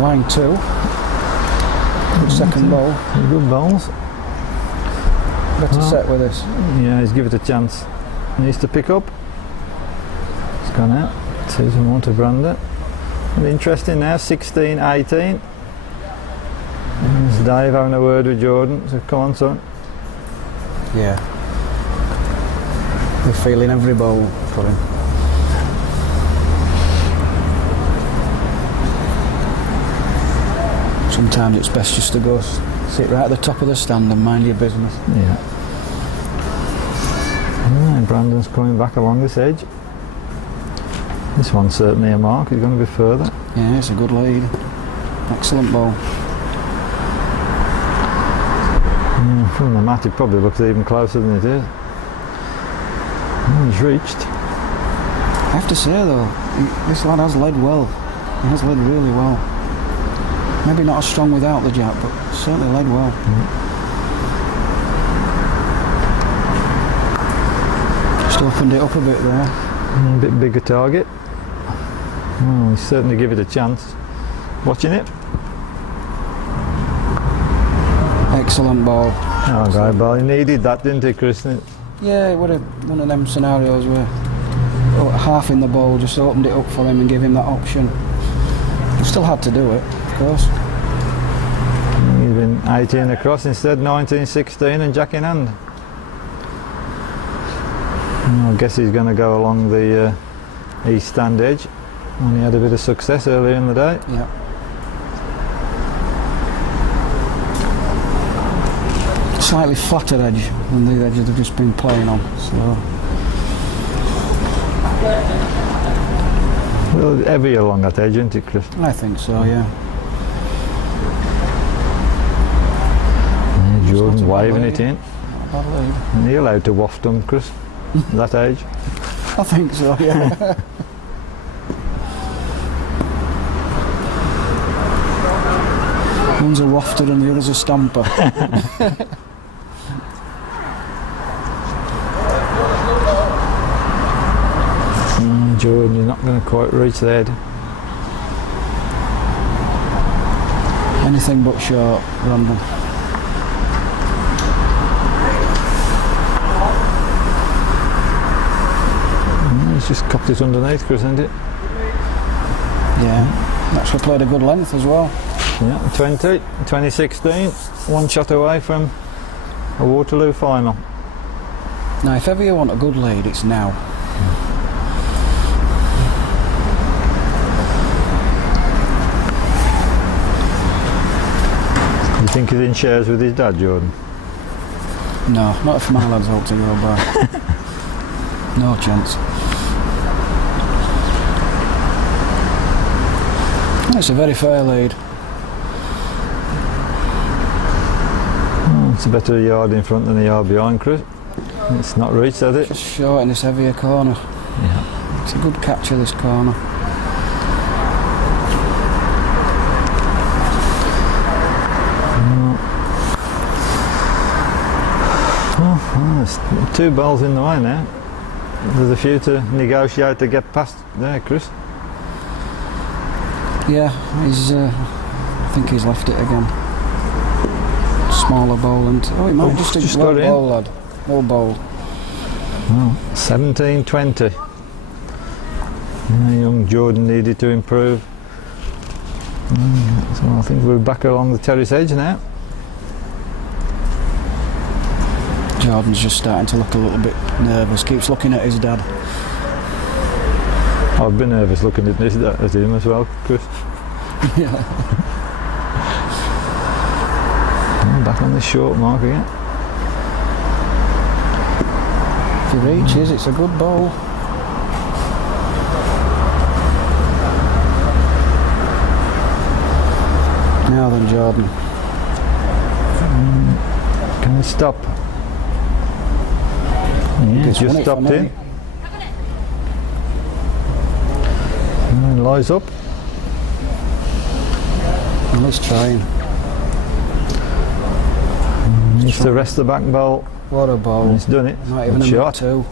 Line 2. Good second ball. Good balls. Better set with this. Yeah, he's give it a chance. Needs to pick up. It's gone out. Sees more to Brandon. Interesting now, 16, 18. There's Dave having a word with Jordan. So come on, son. Yeah. We're feeling every ball for him. Sometimes it's best just to go sit right at the top of the stand and mind your business. Yeah. Brandon's coming back along this edge. This one's certainly a mark. He's going to be further. Yeah, it's a good lead. Excellent ball. Yeah, from the mat it probably looks even closer than it is. He's reached. I have to say though, this lad has led well. He has led really well. Maybe not as strong without the jab, but certainly led well. Just opened it up a bit there. A bit bigger target. Oh, he's certainly give it a chance. Watching it. Excellent ball. Oh, great ball. He needed that, didn't he, Chris? Yeah, it would have one of them scenarios where half in the ball just opened it up for him and gave him that option. He still had to do it, of course. He's been 18 across instead, 19, 16 and jack in hand. I guess he's going to go along the east stand edge. And he had a bit of success earlier in the day. Yeah. Slightly flatter edge than the edge they've just been playing on. So. Well, heavier along that edge, isn't it, Chris? I think so, yeah. Jordan waving it in. Not a bad lead. And he allowed to waft them, Chris, that age? I think so, yeah. One's a wafter and the other's a stamper. Jordan, you're not going to quite reach the head. Anything but short, Brandon. He's just copped it underneath, Chris, isn't it? Yeah, actually played a good length as well. Yeah, 2016, one shot away from a Waterloo final. Now, if ever you want a good lead, it's now. You think he's in shares with his dad, Jordan? No, not if my lads hope to go by. No chance. It's a very fair lead. It's a better yard in front than a yard behind, Chris. It's not reached, has it? Just short in this heavier corner. Yeah. It's a good catcher, this corner. Well, there's 2 balls in the way now. There's a few to negotiate to get past there, Chris. Yeah, he's. I think he's left it again. Smaller bowl and he might just got well in. bowl, lad. Well bowled. Well, 17-20. Young Jordan needed to improve. So I think we're back along the terrace edge now. Jordan's just starting to look a little bit nervous. Keeps looking at his dad. I've been nervous looking at this at him as well, Chris. Yeah. Back on this short mark again. If he reaches, it's a good ball. Now then, Jordan. Can he stop? Yeah, He's just won it stopped for me. in. And lies up. Well, he's trying. Needs to rest the back ball. What a ball. He's done it. Not even Good a shot. shot. 2.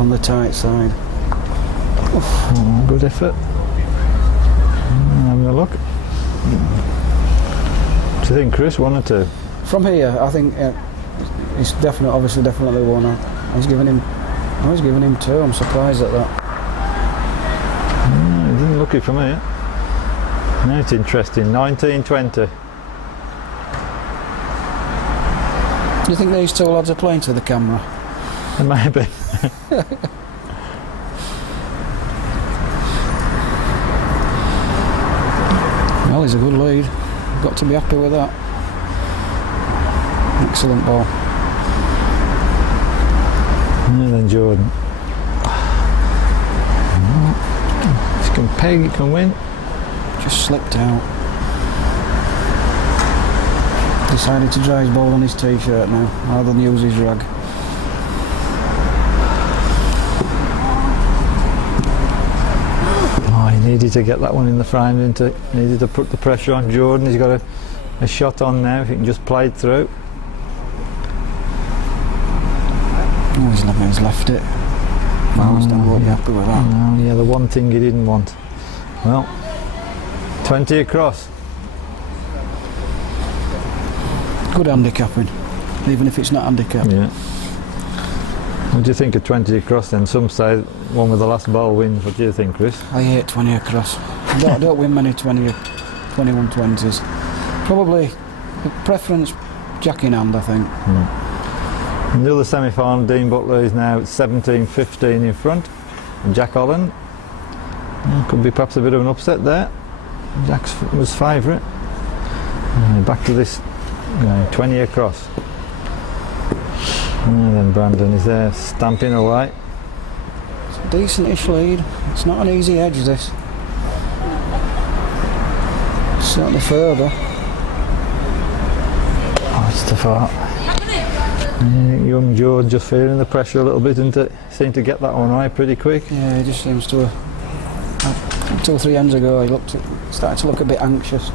on the tight side. Oh, good effort. Having a look. What do you think, Chris? 1 or 2? From here, I think he's definitely won. He's giving him 2. I'm surprised at that. He didn't look it from here. Now it's interesting. 19-20. Do you think these 2 lads are playing to the camera? Maybe. Well, he's a good lead. Got to be happy with that. Excellent ball. And then Jordan. If you can peg, you can win. Just slipped out. Decided to dry his ball on his t-shirt now, rather than use his rag. Oh, he needed to get that one in the frame, didn't he? Needed to put the pressure on Jordan. He's got a shot on now, if he can just play it through. Oh, he's left it. Well, still won't be happy with that. No, yeah, the one thing he didn't want. Well, 20 across. Good handicapping, even if it's not handicapped. Yeah. What do you think of 20 across then? Some say one with the last ball wins. What do you think, Chris? I hate 20 across. I don't win many 21 20s. Probably preference Jack in hand, I think. In the other semi-final, Dean Butler is now 17-15 in front. And Jack Holland. Could be perhaps a bit of an upset there. Jack was favourite. Back to this. 20 across. And then Brandon is there stamping away. It's a decent-ish lead. It's not an easy edge, this. Certainly further. Oh, it's too far. Young George just feeling the pressure a little bit, didn't it? Seemed to get that one right pretty quick. Yeah, he just seems to have... 2 or 3 hands ago, he started to look a bit anxious.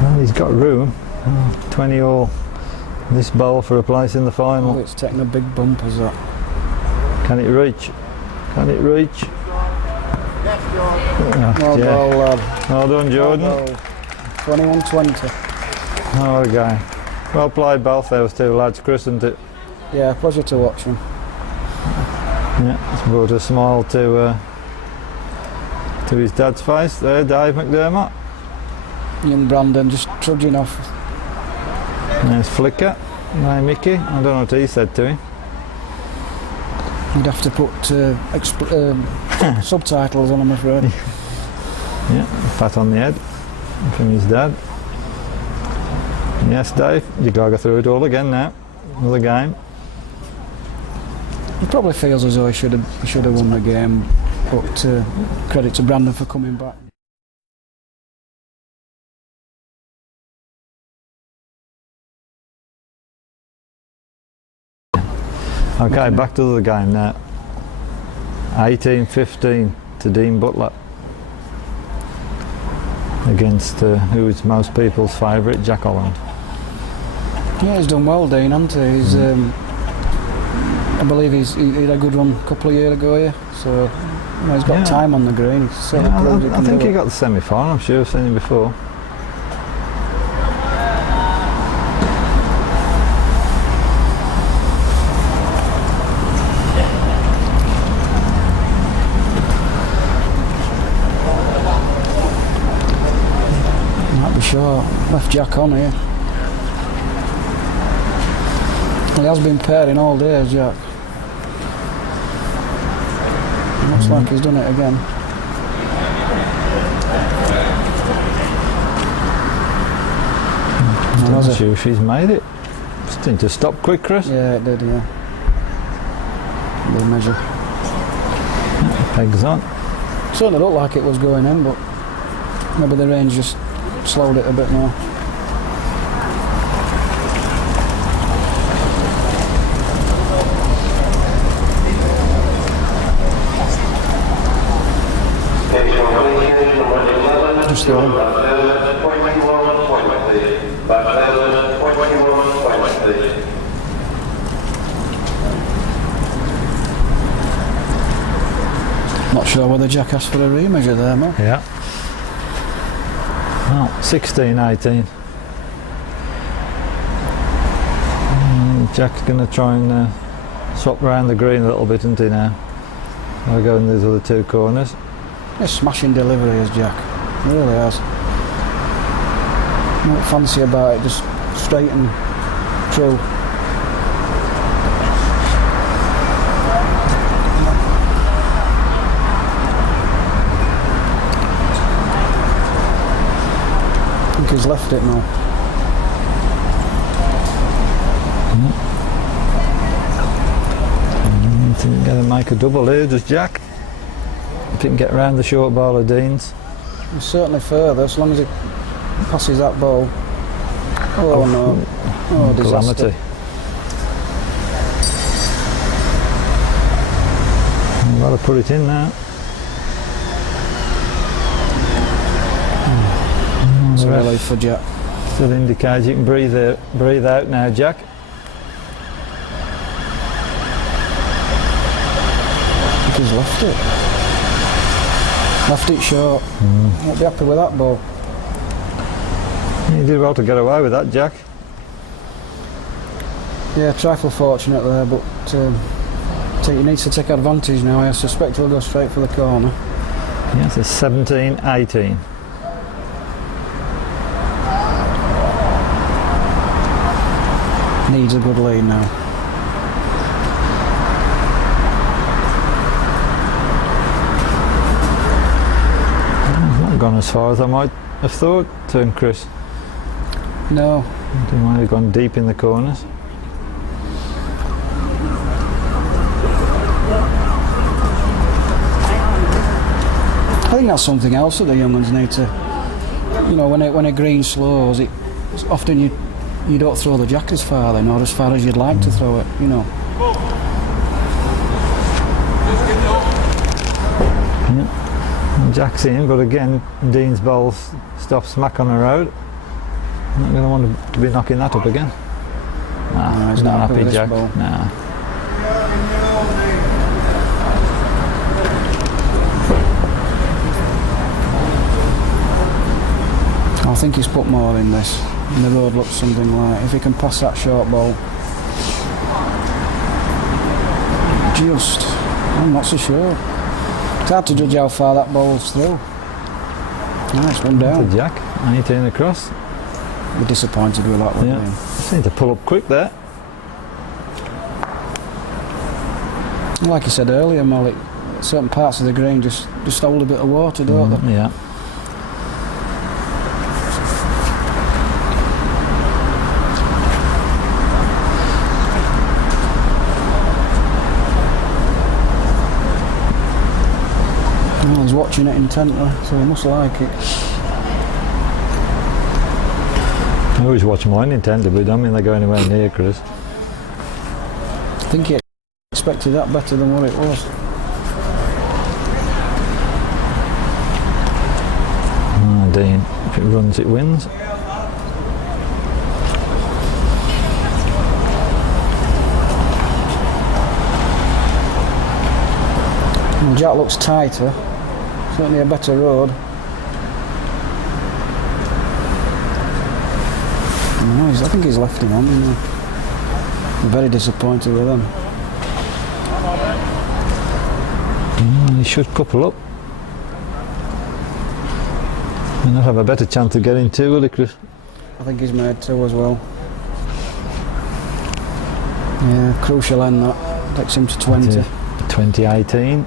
Well, he's got room. 20 all. This ball for a place in the final. Oh, it's taking a big bump, is that? Can it reach? Can it reach? Well ball, lad. Well done, Jordan. Well 21-20. Oh, okay. Well played, both those 2 lads, Chris, isn't it? Yeah, pleasure to watch him. Yeah, it's brought a smile to his dad's face there, Dave McDermott. Young Brandon just trudging off. There's Flicker by Mickey. I don't know what he said to him. You'd have to put subtitles on, I'm afraid. Yeah, a pat on the head from his dad. Yes, Dave, you gotta go through it all again now. Another game. He probably feels as though he should have won the game, but credit to Brandon for coming back. Okay, back to the game now. 18-15 to Dean Butler against who is most people's favourite, Jack Holland. Yeah, he's done well, Dean, hasn't he? He's, I believe he had a good run a couple of years ago here, so he's got time on the green. He's I think he got the semi-final, I'm sure I've seen him before. Sure, left Jack on here. He has been pairing all day, Jack. Looks like he's done it again. I'm not sure if he's made it. Just need to stop quick, Chris. Yeah, it did, yeah. Good measure. Pegs on. Certainly looked like it was going in, but maybe the range just slowed it a bit more. Just the one. Sure whether Jack asked for a remeasure there, Mel. Yeah. Well, 16-18. Jack's going to try and swap around the green a little bit, isn't he now? I'll go in those other two corners. A smashing delivery is Jack. He really has. Not fancy about it, just straight and true. I think he's left it now. Didn't get to make a double here, does Jack? If he can get around the short ball of Dean's. He's certainly further, as long as he passes that ball. Oh no. Oh, disaster. Calamity. I've got to put it in now. It's a relief for Jack. Still indicates you can breathe out now, Jack. I think he's left it. Left it short. Won't be happy with that ball. You did well to get away with that, Jack. Yeah, trifle fortunate there, but he needs to take advantage now. I suspect he'll go straight for the corner. Yes, it's 17-18. Needs a good lead now. Not gone as far as I might have thought, Chris. No. He might have gone deep in the corners. I think that's something else that the young ones need to. You know, when a green slows, it's often you don't throw the Jack as far then, or as far as you'd like to throw it. You know. Yeah. Jack's in, but again, Dean's ball stops smack on the road. I'm not going to want to be knocking that up again. Nah, he's not happy with Jack. this ball. Nah. I think he's put more in this. And the road looks something like, if he can pass that short ball. I'm not so sure. It's hard to judge how far that ball's through. Nice one down. Jack, 18 across. We're disappointed with that one. Yeah. Just need to pull up quick there. Like I said earlier, Molly, certain parts of the green just hold a bit of water, don't they? Yeah. Well, he's watching it intently, so he must like it. I always watch mine intently, but I don't mean they go anywhere near Chris. I think he expected that better than what it was. Dean, if it runs, it wins. Well, Jack looks tighter, certainly a better road. No, I think he's left him on. I'm very disappointed with him. He should couple up. And I'll have a better chance of getting two, will he, Chris? I think he's made two as well. Yeah, crucial end that. Takes him to 20. 2018.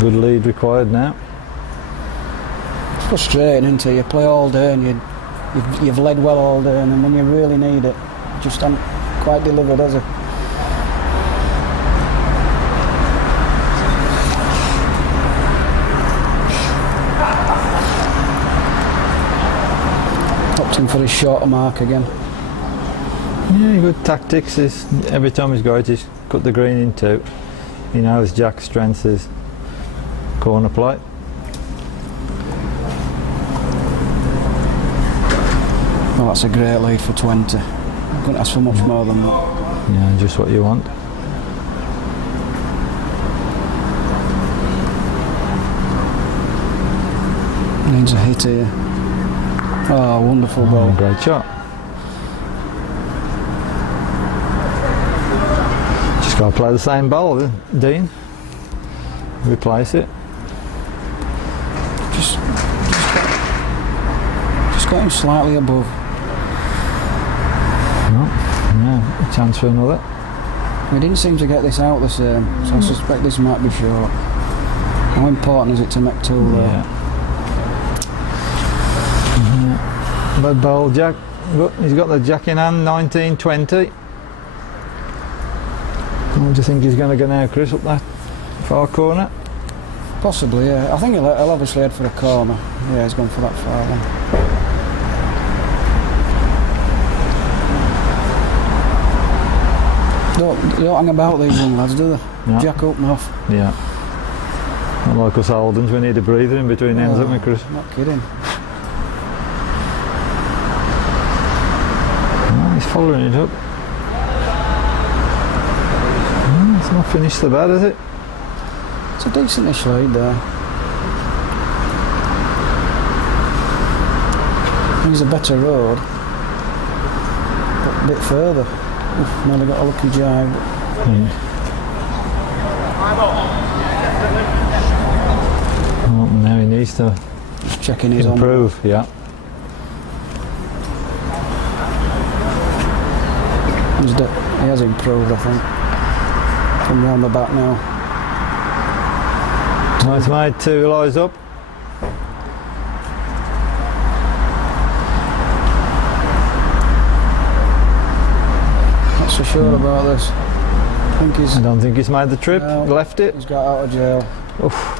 Good lead required now. It's frustrating, isn't it? You play all day and you've led well all day, and then when you really need it, just haven't quite delivered, has it? Opting for his shorter mark again. Yeah, good tactics. Is every time he's got it, he's cut the green in two. He knows Jack's strength is corner play. Well, that's a great lead for 20. I couldn't ask for much more than that. Yeah, just what you want. Needs a hit here. Oh, wonderful ball. Great shot. Just got to play the same ball, Dean. Replace it. Just got him slightly above. No, yeah, a chance for another. We didn't seem to get this out the same, so I suspect this might be short. How important is it to make two though? Yeah. Bad ball, Jack. Look, he's got the jack in hand, 19-20. What do you think he's going to go now, Chris, up that far corner? Possibly, yeah. I think he'll obviously head for a corner. Yeah, he's gone for that far then. They don't hang about these young lads, do they? No. Jack up and off. Yeah. Not like us Aldens, we need a breather in between ends, don't we, Chris? Not kidding. Oh, he's following it up. Oh, it's not finished so bad, is it? It's a decentish lead there. He's a better road. But a bit further. Oof, nearly got a lucky jibe. Oh, now he needs to Just checking his improve, yeah. He has improved, I think. From round the back now. Nice mate, two lies up. Not so sure about this. I don't think he's made the trip, No. left it. He's got out of jail. Oof.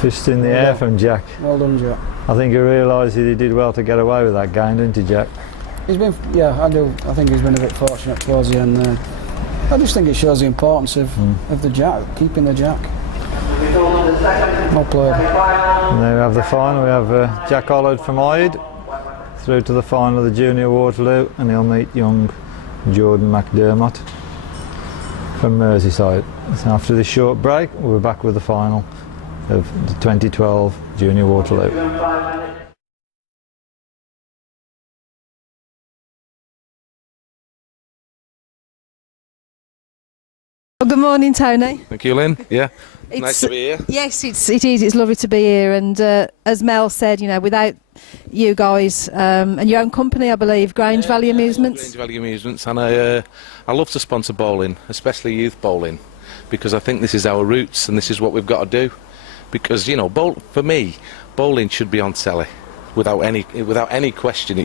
Fist in the Well air done. from Jack. Well done, Jack. I think he realised that he did well to get away with that game, didn't he, Jack? He's been, yeah, I do. I think he's been a bit fortunate towards the end there. I just think it shows the importance of the jack, keeping the jack. Well played. And there we have the final. We have Jack Hollard from Hyde through to the final of the Junior Waterloo, and he'll meet young Jordan McDermott from Merseyside. So after this short break, we'll be back with the final of the 2012 Junior Waterloo. Well, good morning, Tony. Thank you, Lynn. Yeah, nice to be here. Yes, it is. It's lovely to be here. And as Mel said, you know, without you guys and your own company, I believe, Grange Valley Amusements. Grange Valley Amusements, and I love to sponsor bowling, especially youth bowling, because I think this is our roots and this is what we've got to do. Because for me, bowling should be on telly without any question.